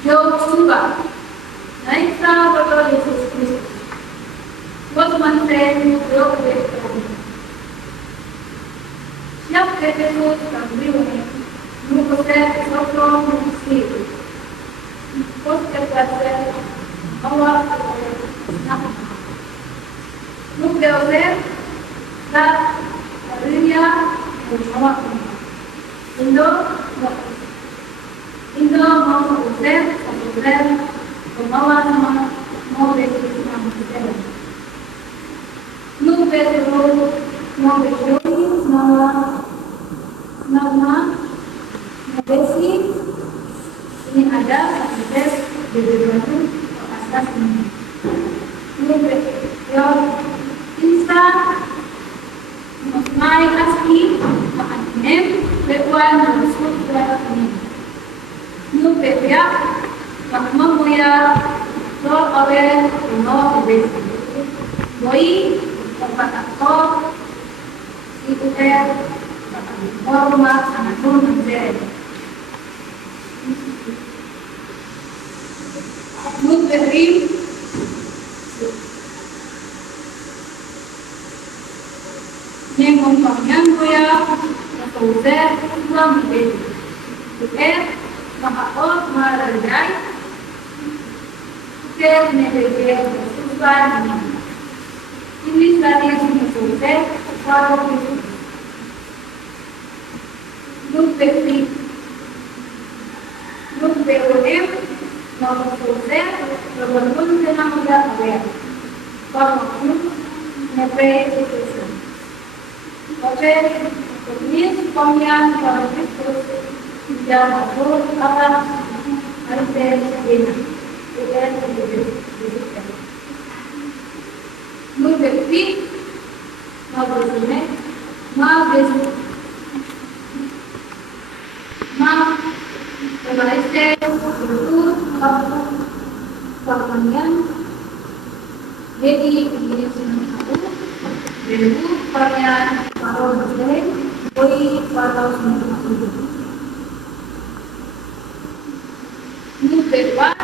Yosuwa, naisa betul Yesus Kristus. Buat manten yo betul. Siap Yesus kambing, nukoset sokong musik. Kos kepasen awak nak. Nuk deoset dat Maria awak. Indo mau user, pemawan mau betul user. Nu betul mau betul nama basic ini ada akses di bagian atas ini. Nu betul insta mai aski makan betuan masuk ke ini. Nu bebia makmum muya so awe no besi boy tempat aku itu rumah anak pun menjadi nu beri yang mempanjang muya atau pulang besi Mahakot marajay, sel negeri susah English lagi susah, kalau itu Nupeti, nupeonem, nomor susah, berbentuk senang mudah awet, kalau nepe susah. Oke, ini pemilihan kalau itu yang aku akan harus sebina, bukan begitu. Nubekti, mau bersih, mau bersih, mau berbaisnya betul, permainan, jadi ini senang aku, dulu permainan kalau bersih, boy kalau senang aku. Bebas,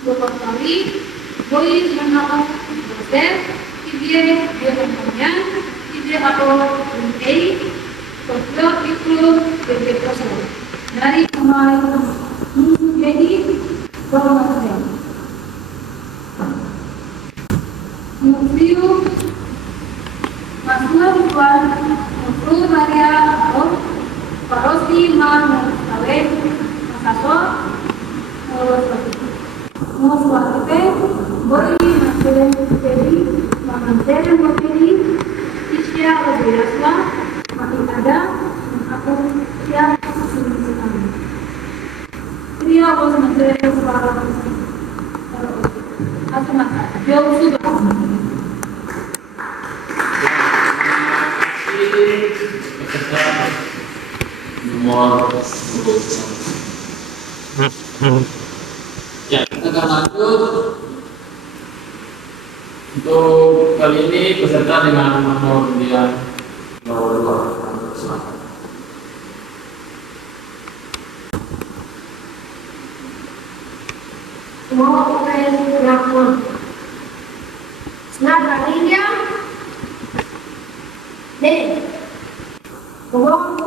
beberapa kali, boleh mengenal proses, ide kemudian, ide atau ide, sosial itu berbeda dari kemarin menjadi bermacam. Museum Masuk Tuhan, Musuh Maria atau Parosi Man Kawin Kaso mau suatu boleh jadi mengajar materi isya biasa masih ada aku siap sekarang dia harus mengajar suara atau mata jauh sudah nomor ya, kita akan lanjut untuk kali ini peserta dengan nomor undian nomor 2. Silakan. Mau lakukan senang kalinya deh bohong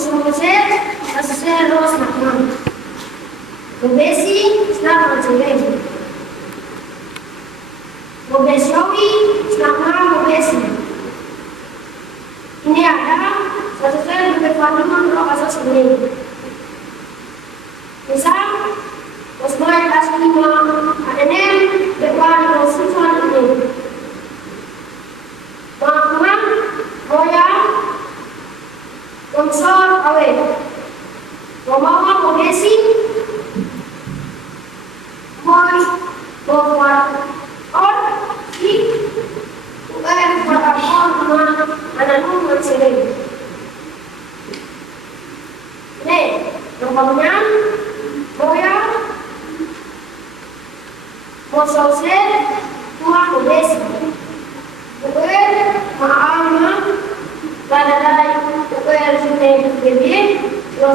selesai terus makan. Obesi selama menjadi. Obesiowi selama obesi. Ini ada selesai berkandungan kalau kasus ini. Misal, osmai aslinya adenem berkandungan susah ini. Makan, goyang, konsol awet. Ngomong obesi, boy, buat si, bukan buat anak nunggu sini. Nih, ngomongnya, boya, mau selesai, buat obesi.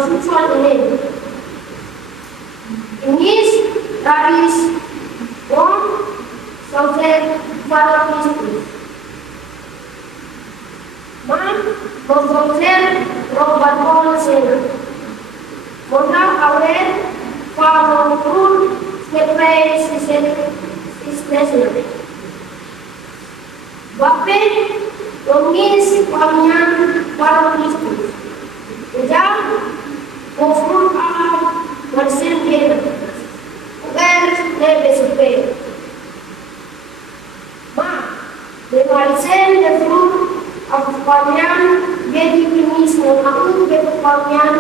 mahasiswa ini. Inggris, Paris, Rome, Soviet, Fanatismus. Man, Bostonser, Robert Bonsen. Mona Auret, Farmer Pool, Snapper, Sisnesi. Bape, Longis, Pamian, Fanatismus. Ujang, Mofur Ahad, Marcel Gera. Uber, NBSP. Ma, de Marcel, de Flur, Pamian, Gedi Pinis, Aku, Gedi Pamian,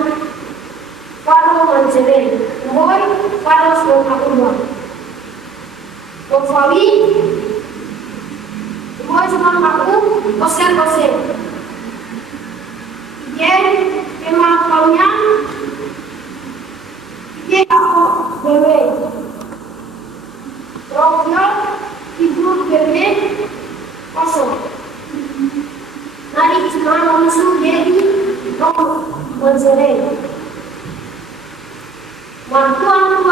Faro Manceren, Boy, Faro Sonakumba. Kofawi, Boy Sonakum, Koser. Yen, Kema Pamian, Yen Ako, Bebe. Rokyo, Ibu Bebe, Koso. Nari Ismail Mansur Gedi, Rok Manceren. Mantuan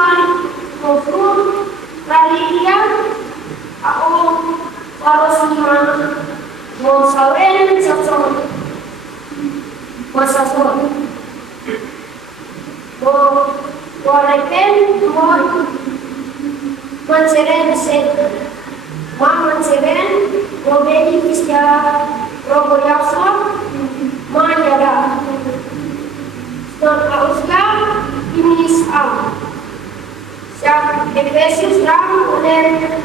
Kofur, Lalilia, Ao, Parosiman, Monsawen, Sasson, Masasson, Wareken, Manceren, Set, Manceren, Robedi Fisya, Roboyakso, Manyara, Ston Auska, Inis Am. Siap Efesius Ram oleh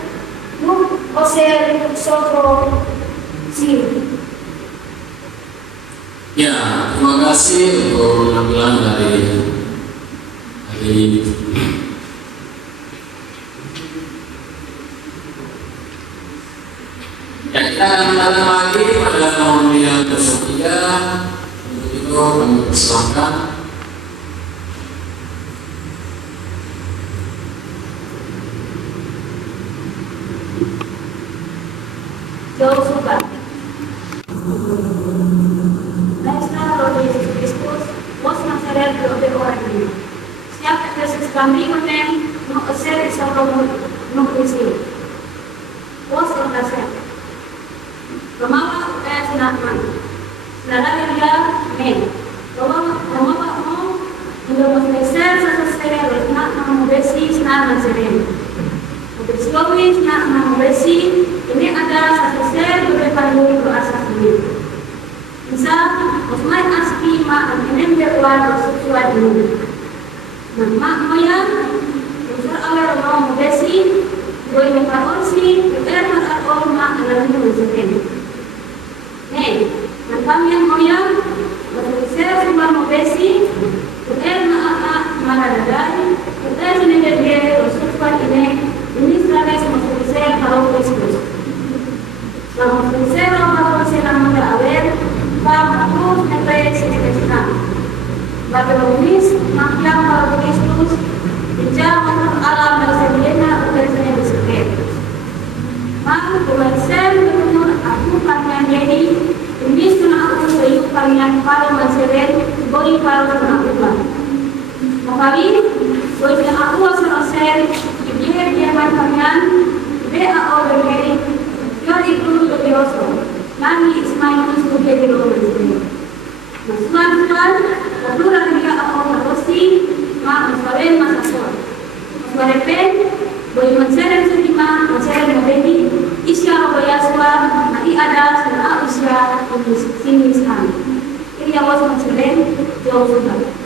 Nuk Oser Sotro Sim. Ya, terima kasih untuk penampilan dari hari ini. Ya, kita akan mendatang lagi pada tahun yang ke-3. Untuk itu kami persilakan. Jauh suka. Maestra Lord Yesus Kristus, vos nacerer de orang ini. Siap Efesius kami menem, no oser isa no isi. Vos nacerer. Romawa es nakman. Nada dia men. Romawa mo, untuk meser sesuatu nak membesi nak nacerer. Berslovis nak membesi. Ini adalah satu sel berpandu berasas ini. Misal, osmai aski mak akhirnya berkuat bersusuan ini. Mak moyang, unsur awal mau membesi, boleh memperolsi, berkaitan dengan mak dalam menjelaskan. Nih, nanti yang moyang, bersel semua membesi, berkaitan dengan mana dadai, berkaitan dengan dia bersusuan ini sebagai semua sel kalau Kristus. Vamos a vencer a muda a ver, vamos a ver si necesitamos. Babelonis, makian para Kristus, dijawab alam bersedia untuk bersedia. Maka bersedia menurut aku kalian jadi, ini sunnah aku seyu kalian para masyarakat, boleh para penaklukan. Makali, boleh aku asal dia kalian, BAO berkeri. Yori dulu berdosa, nami Ismail Musuh jadi roman. Masman, lalu dia aku marosi, masawin masasor. Maswarepen, boleh menceritakan sejumlah menceritakan membeli isya bayaswa, nanti ada setelah isya untuk sini sekarang. Ini yang was menceritakan jauh sudah.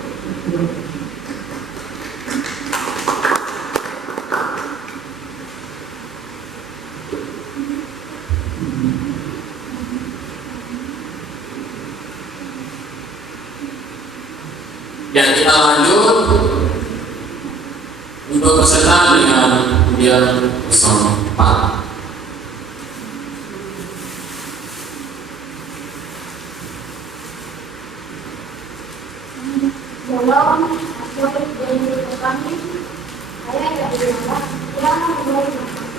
Ya, kita lanjut untuk peserta dengan kemudian 04. Shalom, aku dari kami. Saya dari Allah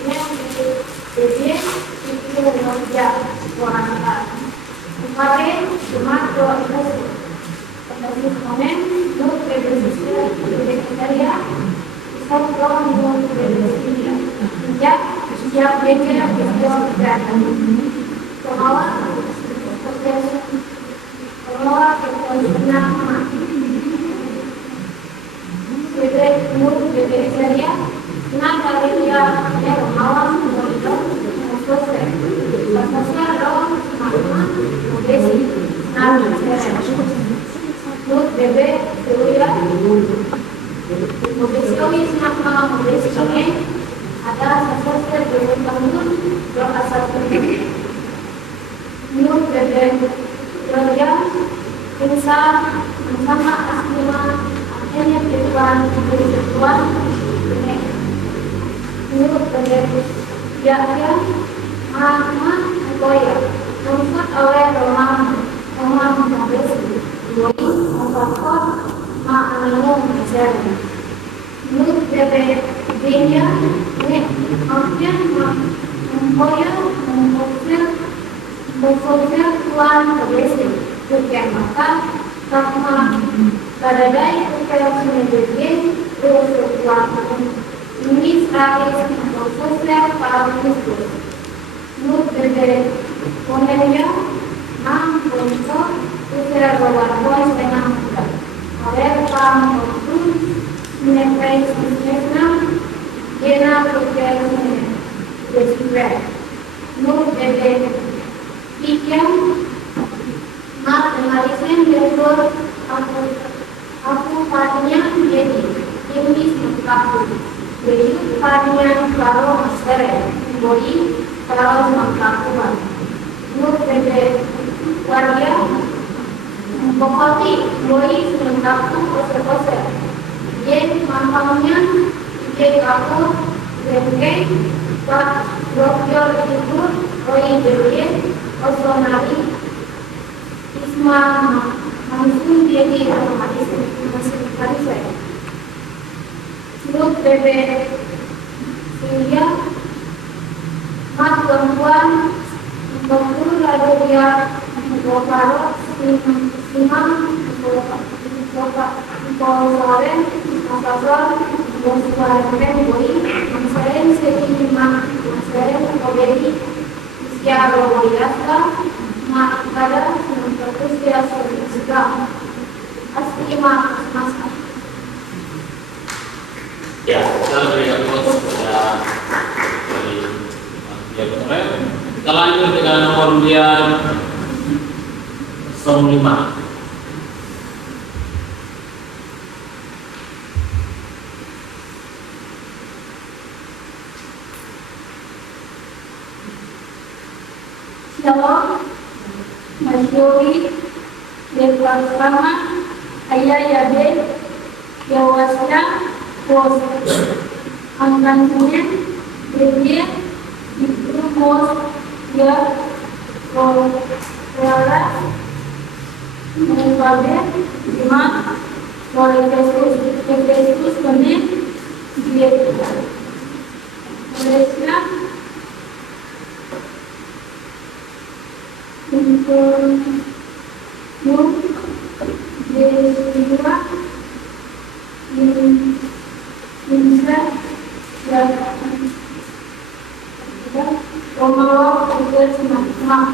yang menjadi bagian itu bekerja wanita. Kemarin cuma 2 ibu. basis momen, nur berbeda Sopron nur berbeda. Sejak setiap meja setiap kegiatan. Pengelola proses pengelola kepolisian bebek nur bebek saya. Nah dari dia pengelola monitor proses prosesnya dong semakin modesi. Nah nur bebek ya. Modesioi sama modesinya ada sesuatu dengan bangun berasal dari nur bebek kerja insan sama aslinya akhirnya ketuan dari ketuan nur bebek ya mama koya maksud oleh rumah habis doi memperkuat maknanya misalnya nur bebek dia nih akhirnya koya memfokuskan tuan kebiasaan tujuan mata sama badai untuk menjadi tujuan ini sekali memfokuskan para musuh nur bebek kontennya untuk usia bawah setengah bulan oleh para musuh menyertai bisnisnya dia tujuan berjuang nur bebek ikan mat analisen betul aku tadinya jadi ini aku jadi tadinya kalau master body kalau makakuan nur bebek waria pokoknya body mengkaku koser jadi manfaatnya jadi aku bebek pak dokter itu koi jadi osonari isma langsung jadi otomatis masih saya nur bebek sehingga mat perempuan untuk lalu dia membawa simang sore pasal yang boi sering sehingga sering menjadi siapa biasa mak pada untuk siapa juga asli mas Ya, kita berikan kepada ya kemarin. Kita lanjut dengan nomor undian 05. Shalom, Masyuri, Dewa Ayah Yabe, Yawasya, Pos, Angkannya, Bebia, itu Pos, Ya, Rara, Mengkabe, Lima, Oleh Kristus, Benih, Dia, Malaysia, untuk Yesus Insa dan Romawa untuk semak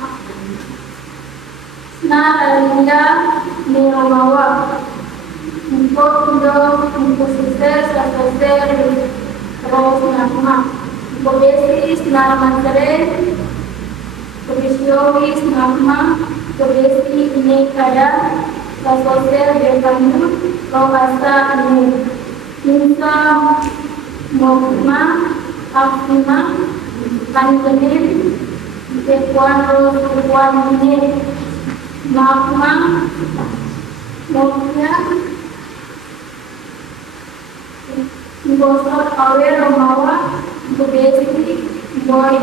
Narinda di Romawa untuk sukses atau terus semak Kobesis nama sere Kobesiois nama Kobesi ini kada sosial dan kamu bahasa ini Insa Mohma Afima Kantenin Sekuan ini Mahma Mohya Bosor Awe Romawa Kobesi Boy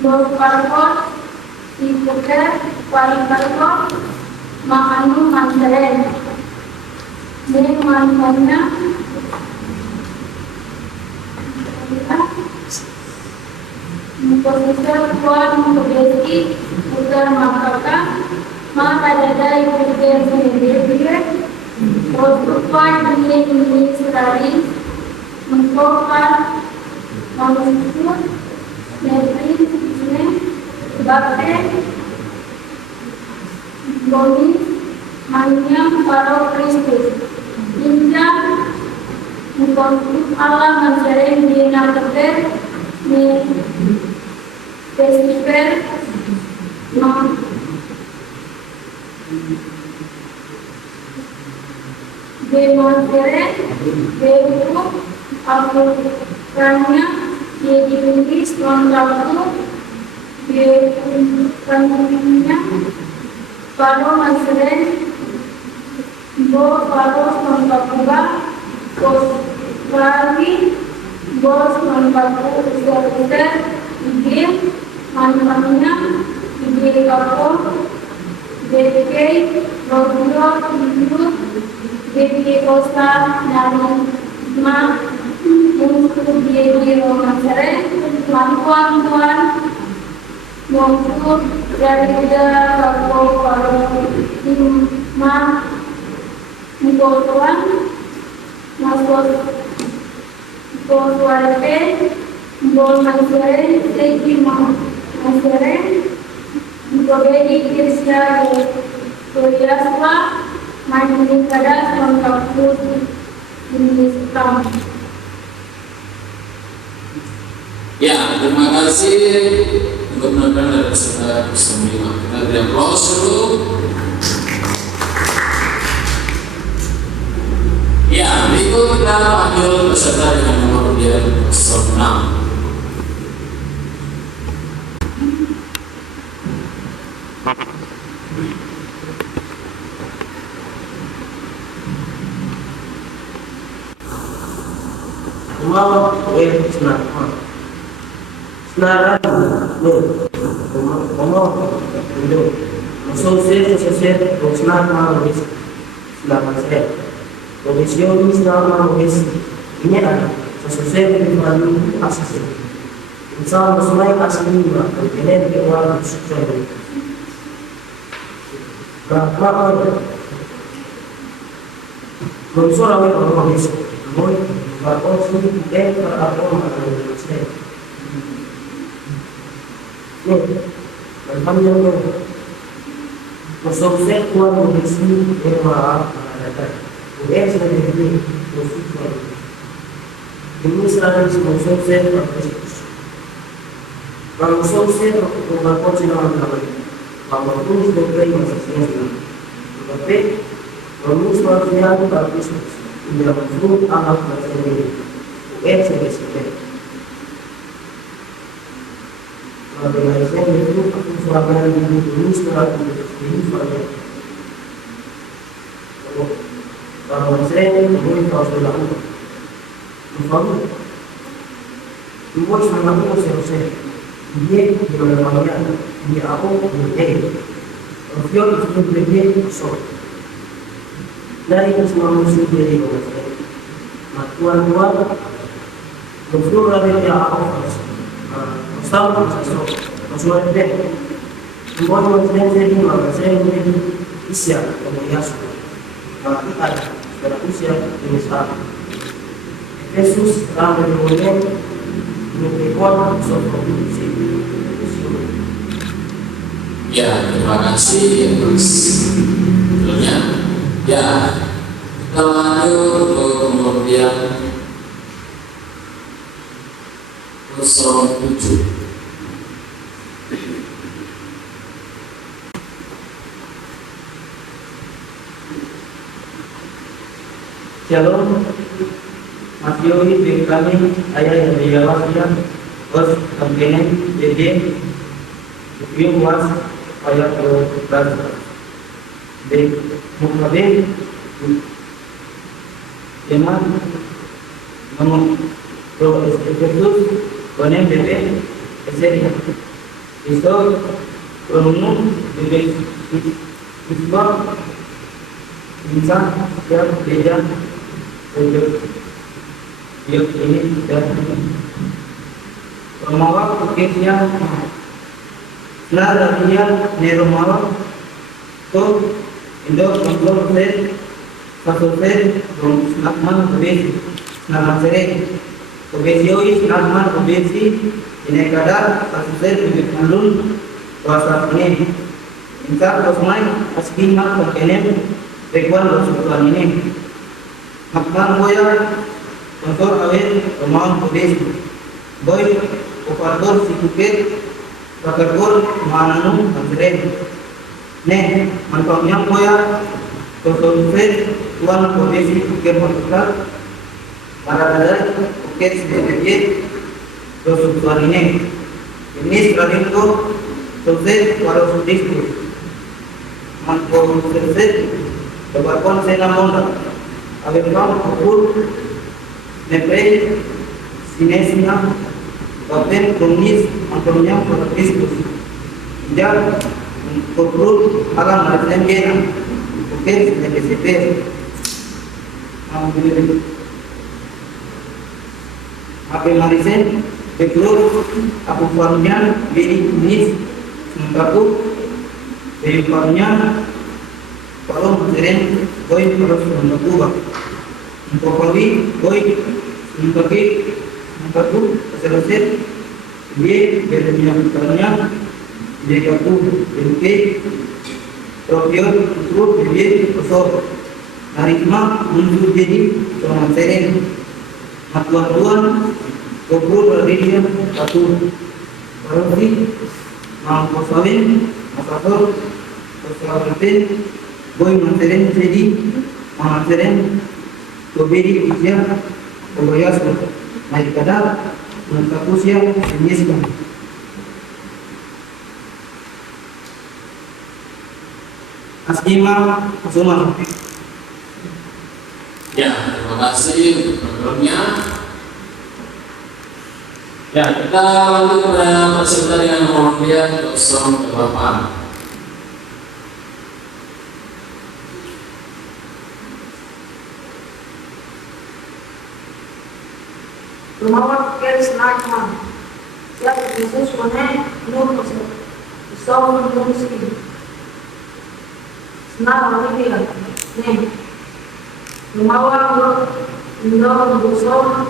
Parkot Ibuker Parkot Makanu Mandren Ini manfaatnya Posisi kuat Kobesi Putar Makaka Maradada European Behavior, Ocupa ini sekali, Mengkopa, Manusia, Nepri, Bakte, Boni, Manyam, Paro Kristus, Indah, Mengkontuk Allah Manjaren di Naketer, Ni Festival, Demonstren, Beruku, Aku Ranya, Dia ditulis, Nontalku, Depunnya, Paro Manjaren, Bo Paro Nontalkuba, Bos Rali, Bos Nontalku, Usia Igil, Manjamnya, Igil Kapol, DPK, Robulo, Ibu, DPK Costa, Nani, Ma, untuk DPK Romansere, Tuan, Mongkur, Radida, Kapol, Paro, Ma, Mukul Tuan, Masuk, Mukul Tuarete, Mukul Mansere, Seki Mansere, Mukobedi Kirsia, Koyaswa, Majini Kadas, Mongkapur, Ministam. Ya, terima kasih untuk menonton dan peserta semua. Kita beri aplaus dulu. Ya, berikut kita panggil peserta dengan nomor undian 06. Mau senar, senaran, mau itu, sosial, senar mau bis, selama saya, komisioni selama bis, ini ada, sosial di mana asas, insan musuhnya asli mana, ini keluar sosial, berapa orang, musuh orang bis, Bapak sini berapa orang saya? Nih, berpanjangnya. Masuk saya keluar dari sini maaf ada. Sudah jadi musik. Ini selalu masuk saya berproses. Kalau masuk saya berapa cina nama? Kalau pun sudah beri masuknya. Tapi kalau semuanya berproses. Bila masuk anak sendiri, sebagai kalau dengan saya itu aku suarakan ini setelah ini soalnya. Kalau saya ini kalau sudah aku, kamu, buat sama aku saya, dia gimana namanya, dia aku dia, kalau itu dia so. Dari semua musuh dari manusia, tuan berflur dari yang aku bersama sesuatu, bersama dia, buat manusia jadi manusia menjadi isya kemudian kita pada usia ini sekarang. Yesus telah berdoa memberikan solusi. Ya, terima kasih sebelumnya. Ya, kita lanjut untuk kemudian 07. Shalom, Mas Yogi dari kami, ayah yang diawasikan, bos kampanye, jadi, review was, ayah ke de Muhammad Iman namun pro Jesús con el bebé ese itu umum dengan isma insan yang beda untuk hidup ini dan Romawa keknya nada dia ne Romawa तो Indo control set satu set snakman obesi snakan sere obesi oi snakman obesi ini kadar satu set lebih mandul kuasa ini insar kosmai askin mak kontenem rekuan losukuan ini makman boya kontor awen romang obesi boy operator sikuket pakargol mananu sere ne manfaatnya boya solusi tuan kondisi pikir masyarakat para daerah oke sedikit terus tuan ini selain itu solusi para sudis manfaat solusi beberapa senamonda abang kubur nepre sinesina kapen komunis manfaatnya para bisnis dan kubur alam dan gena oke sedikit apa marisen betul aku farnya beri kunis sembako beri farnya kalau seren koi harus membuat untuk kali koi sembako selesai dia berenya farnya dia aku beri propion untuk beri kosong Narikma muncul jadi seorang seren matuan kubur berdiri satu parosi mangkosawin masasor kosawin boy manteren jadi manteren koberi isya kobayas naik kada mentakusya jeniskan Asima Asuma. Ya, terima kasih programnya. Ya, kita lanjut pada persidangan Muhammadiyah 08. Rumah Keris Nakman. Siap Yesus mana nur besar muslim. Senang lagi dia. Nih. Rumah Indo busol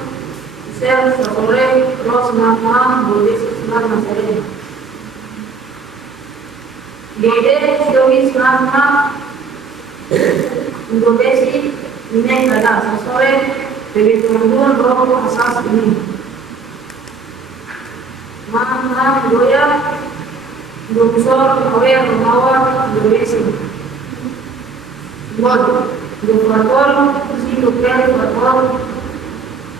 sel sore terus nama boleh senang masih. Gede jogi nama Indonesia ini ada sore dari turun roh asas ini. Mana doya busol sore rumah Indonesia. Dua si lokal faktor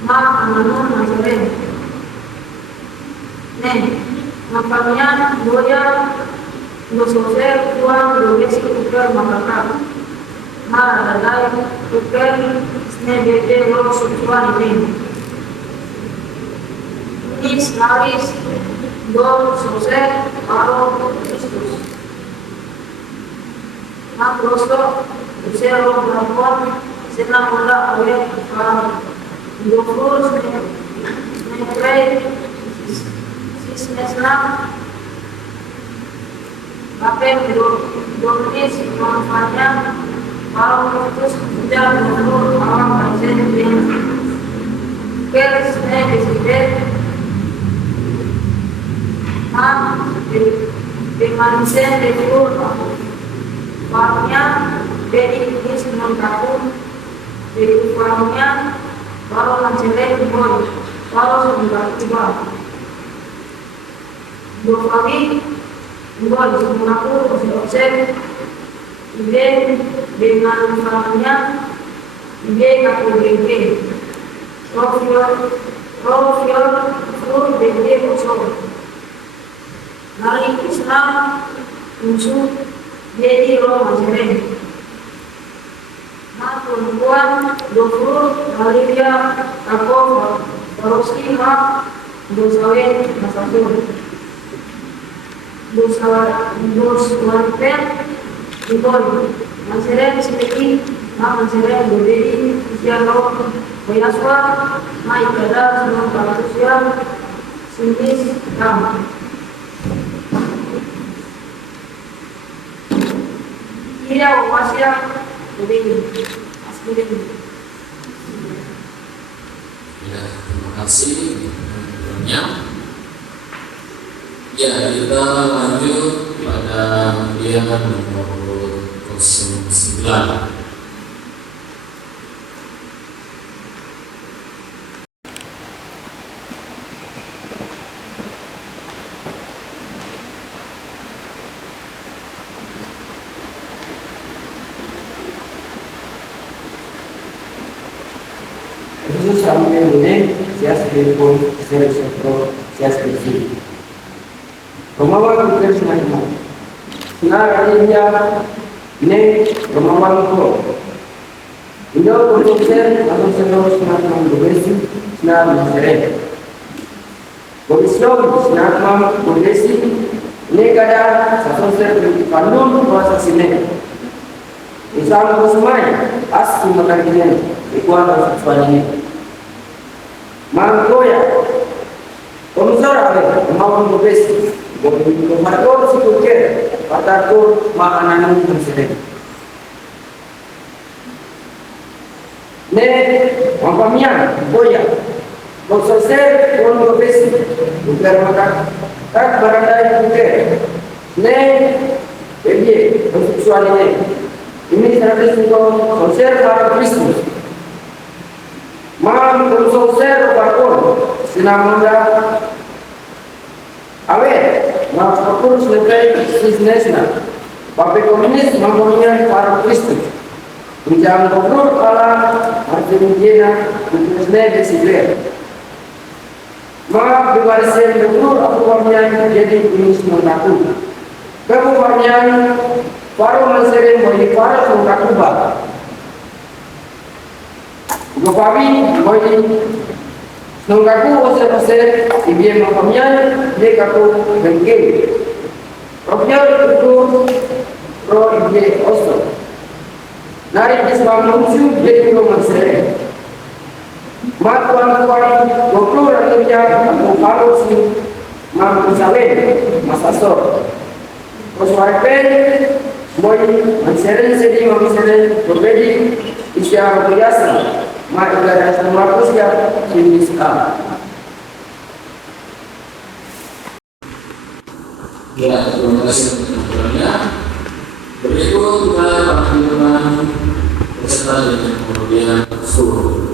ma ananu masaren. Nampaknya doya sosial tuan domestik tukar masyarakat. Ada tukar bede lo sutuan ini. Ini selaris do sosial aro Kristus. Prosto saya melakukan senang mula oleh Indofus mengenai Islam apa yang dominis manfaatnya kalau terus tidak menurut awam presiden yang kerisnya presiden manusia itu warnanya dari ini 9 tahun dari ukurannya baru lancelek boy baru 9 dua kali boy 90 persen ide dengan ukurannya ide KPBB profil full BD kosong dari Islam musuh jadi roh masyarakat. Perempuan 20 hari dia aku korupsi hak dosawen masuk dosa wanita dibol masyarakat seperti masyarakat berdiri usia roh bayaswa naik kada semua sosial sinis dia wasia lebih aspirin. Ya, terima kasih. Ya, kita lanjut pada undian nomor 09. Khusus sampai ini saya pun saya sektor saya skripsi. Kemauan kita semua. Nah, dia ini kemauan ko. Ini untuk saya atau seluruh semacam progresi senang masyarakat. Komisioner senang progresi ini kadang satu saya pandu proses ini. Islam semua asli makan ini ikuan seksual ini. Mangkoya, komisar apa? Kemauan progresi. Marco si kuke, pataku makanan tersebut. Ne, mampamian, boya, sosial kurang profesi, bukan makan, tak barangkali kuke. Ne, jadi seksual ini strategi untuk sosial para Kristus. Mam sosial bakul, sinang muda. Awe, mengapapun selesai bisnesnya, Partai Komunis mempunyai para Kristen, menjangan kobrol ala Argentina bisnesnya disiplin. Maka dibarisin kobrol aku mempunyai jadi Komunis mengaku. Kamu mempunyai para menserin bagi para mengaku bah. Gopawi bagi nung kaku ose ibiem makamyan de kaku bengkeropnya itu pro ibie oso nari disbang muncul de ko masere mat wan kwari goklu rakyatnya aku harus mampu salen masasor koswarpen boy masere sedi masere berbedi isya biasa maka ada semua usia jenis A. Ya, terima kasih untuk penontonnya. Berikut kita panggilkan peserta dengan kemudian suruh.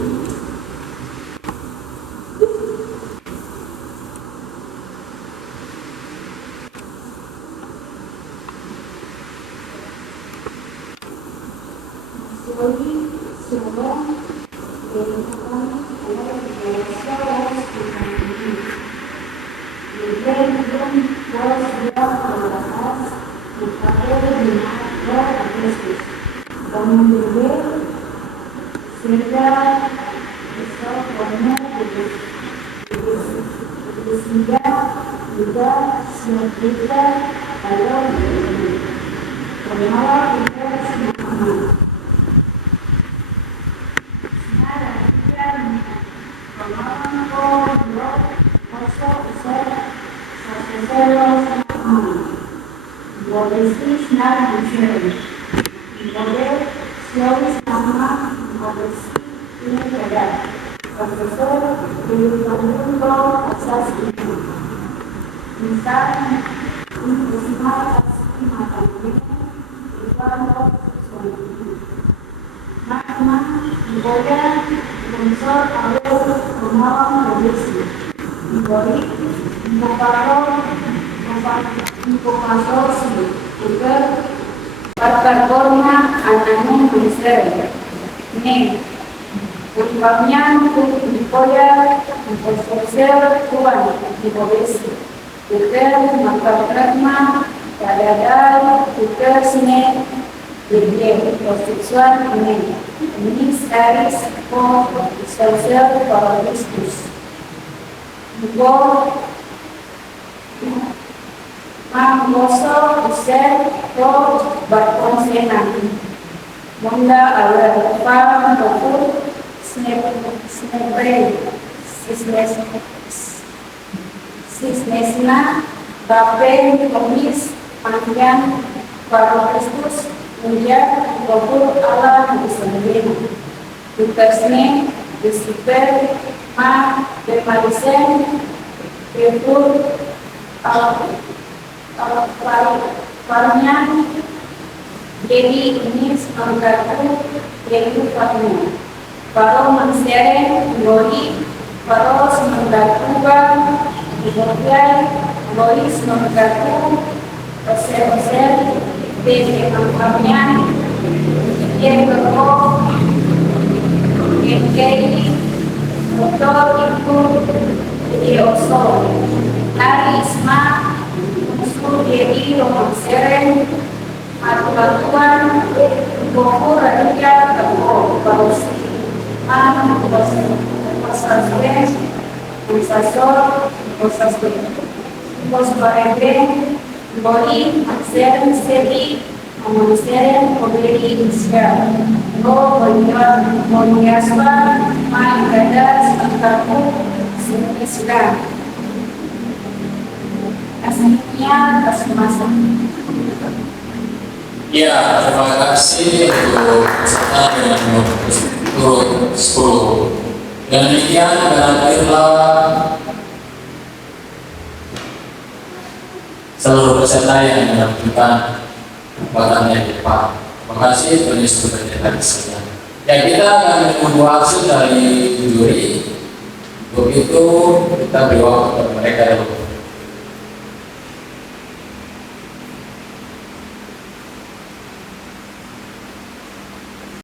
Plataforma Ananum Ministerial. Ini umpamanya untuk dipoya sosial kuan di Bogesi. Kita mengkaitkan kadadai kita sini jadi konstitusi ini series for sosial para Kristus. Bukan mangkoso usai to berkonsenan munda awal pam topur snepre sisnesna bapen komis panjang para Kristus Puja Gopur Allah di sendiri. Tugasnya disiplin, Demalisen, Bebur, Parnya, jadi ini mengatakan yaitu Parnya. Baru mensereng Lori, baru mengatakan kemudian Lori mengatakan oser dari angkanya yang berkok yang motor itu dioso dari isma musuh jadi romang sereng aturan boko rakyat teko barusi pasasres pusasor pos bareng boli sereng seri sereng poberi insial no bonyaswa mai gadas angkaku Islam aslinya kasmasan. Ya, terima kasih untuk peserta dengan nomor 10. Dan demikian berakhirlah seluruh peserta yang mendapatkan kesempatan yang tepat. Terima kasih sudah berpartisipasi. Ya, kita akan menunggu hasil dari juri. Untuk itu kita beri waktu kepada mereka dulu.